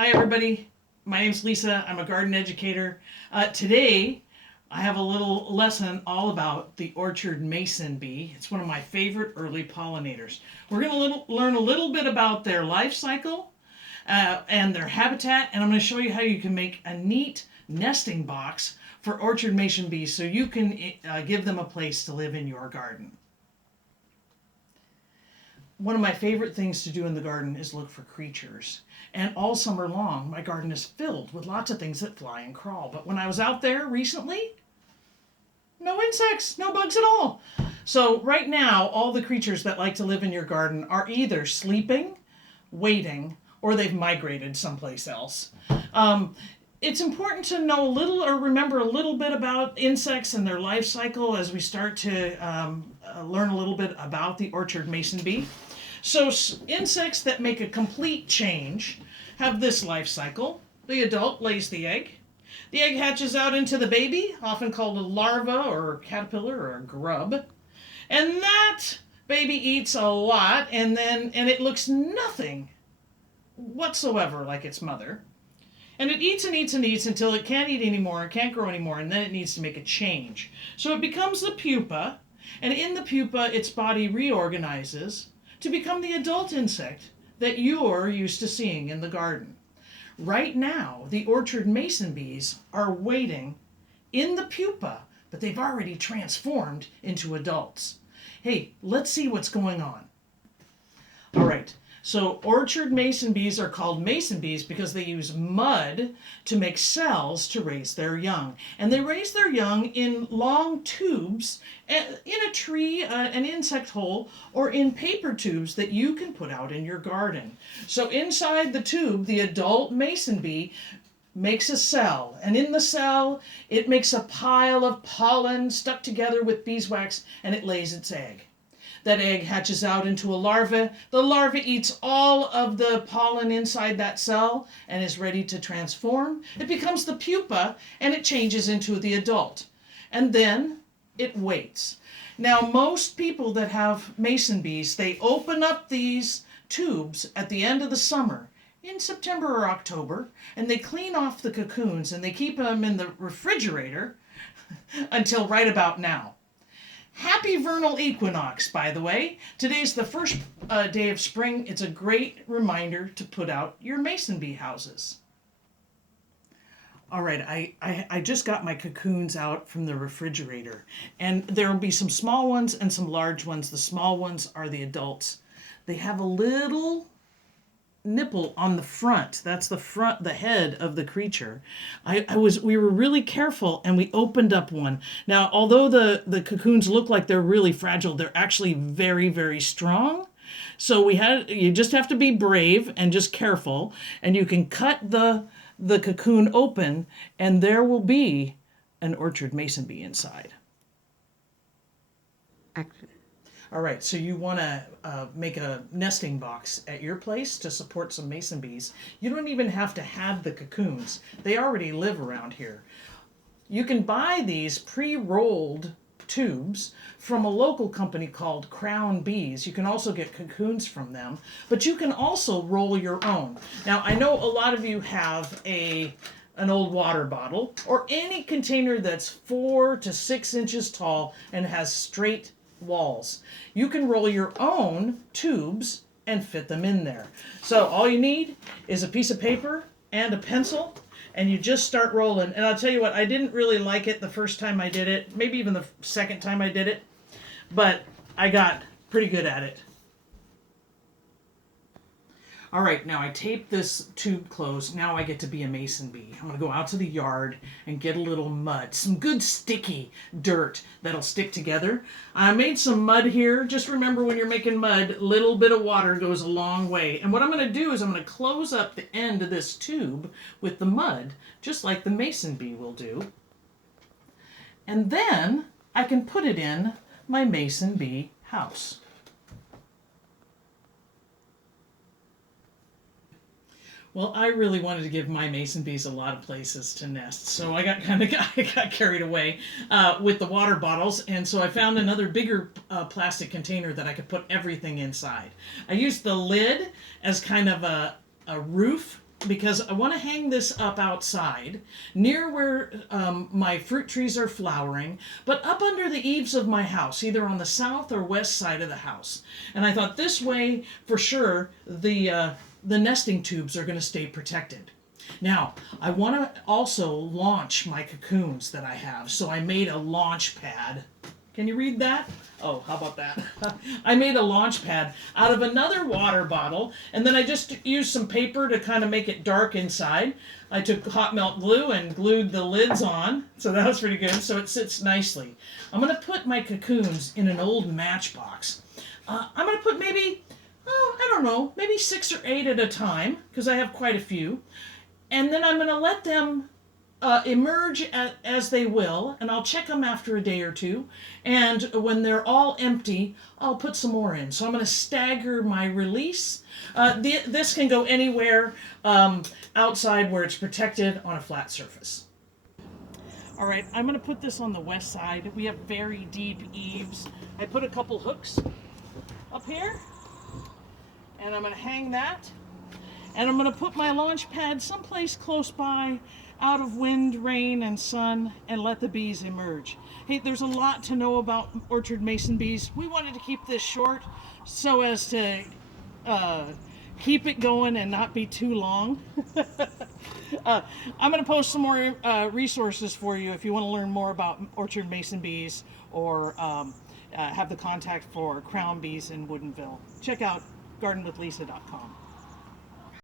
Hi, everybody. My name's Lisa. I'm a garden educator. Today, I have a little lesson all about the orchard mason bee. It's one of my favorite early pollinators. We're going to learn a little bit about their life cycle and their habitat, and I'm going to show you how you can make a neat nesting box for orchard mason bees so you can give them a place to live in your garden. One of my favorite things to do in the garden is look for creatures. And all summer long, my garden is filled with lots of things that fly and crawl. But when I was out there recently, no insects, no bugs at all. So right now, all the creatures that like to live in your garden are either sleeping, waiting, or they've migrated someplace else. It's important to know a little or remember a little bit about insects and their life cycle as we start to learn a little bit about the orchard mason bee. So insects that make a complete change have this life cycle. The adult lays the egg. The egg hatches out into the baby, often called a larva or a caterpillar or a grub. And that baby eats a lot and it looks nothing whatsoever like its mother. And it eats and eats and eats until it can't eat anymore, it can't grow anymore, and then it needs to make a change. So it becomes the pupa, and in the pupa, its body reorganizes to become the adult insect that you're used to seeing in the garden. Right now, the orchard mason bees are waiting in the pupa, but they've already transformed into adults. Hey, let's see what's going on. All right. So orchard mason bees are called mason bees because they use mud to make cells to raise their young. And they raise their young in long tubes in a tree, an insect hole, or in paper tubes that you can put out in your garden. So inside the tube, the adult mason bee makes a cell, and in the cell it makes a pile of pollen stuck together with beeswax, and it lays its egg. That egg hatches out into a larva. The larva eats all of the pollen inside that cell and is ready to transform. It becomes the pupa and it changes into the adult. And then it waits. Now, most people that have mason bees, they open up these tubes at the end of the summer, in September or October, and they clean off the cocoons and they keep them in the refrigerator until right about now. Happy vernal equinox, by the way. Today's the first day of spring. It's a great reminder to put out your mason bee houses. All right, I just got my cocoons out from the refrigerator, and there will be some small ones and some large ones. The small ones are the adults. They have a little nipple on the front. That's the head of the creature. We were really careful and we opened up one. Now, although the cocoons look like they're really fragile, they're actually very, very strong. So you just have to be brave and just careful, and you can cut the cocoon open and there will be an orchard mason bee inside. Action. All right, so you want to make a nesting box at your place to support some mason bees. You don't even have to have the cocoons. They already live around here. You can buy these pre-rolled tubes from a local company called Crown Bees. You can also get cocoons from them, but you can also roll your own. Now, I know a lot of you have an old water bottle or any container that's 4 to 6 inches tall and has straight walls. You can roll your own tubes and fit them in there. So all you need is a piece of paper and a pencil, and you just start rolling. And I'll tell you what, I didn't really like it the first time I did it, maybe even the second time I did it, but I got pretty good at it. All right, now I tape this tube closed. Now I get to be a mason bee. I'm going to go out to the yard and get a little mud, some good sticky dirt that'll stick together. I made some mud here. Just remember, when you're making mud, a little bit of water goes a long way. And what I'm going to do is I'm going to close up the end of this tube with the mud, just like the mason bee will do. And then I can put it in my mason bee house. Well, I really wanted to give my mason bees a lot of places to nest, so I got carried away with the water bottles, and so I found another bigger plastic container that I could put everything inside. I used the lid as kind of a roof because I want to hang this up outside near where my fruit trees are flowering, but up under the eaves of my house, either on the south or west side of the house. And I thought this way, for sure, the nesting tubes are going to stay protected. Now, I want to also launch my cocoons that I have, so I made a launch pad. Can you read that? Oh, how about that? I made a launch pad out of another water bottle, and then I just used some paper to kind of make it dark inside. I took hot melt glue and glued the lids on, so that was pretty good, so it sits nicely. I'm going to put my cocoons in an old matchbox. I'm going to put maybe, I don't know, maybe 6 or 8 at a time, because I have quite a few. And then I'm going to let them emerge as they will, and I'll check them after a day or two. And when they're all empty, I'll put some more in. So I'm going to stagger my release. This can go anywhere outside where it's protected on a flat surface. All right, I'm going to put this on the west side. We have very deep eaves. I put a couple hooks up here, and I'm going to hang that. And I'm going to put my launch pad someplace close by, out of wind, rain, and sun, and let the bees emerge. Hey, there's a lot to know about orchard mason bees. We wanted to keep this short so as to keep it going and not be too long. I'm going to post some more resources for you if you want to learn more about orchard mason bees or have the contact for crown bees in Woodinville. Check out gardenwithlisa.com.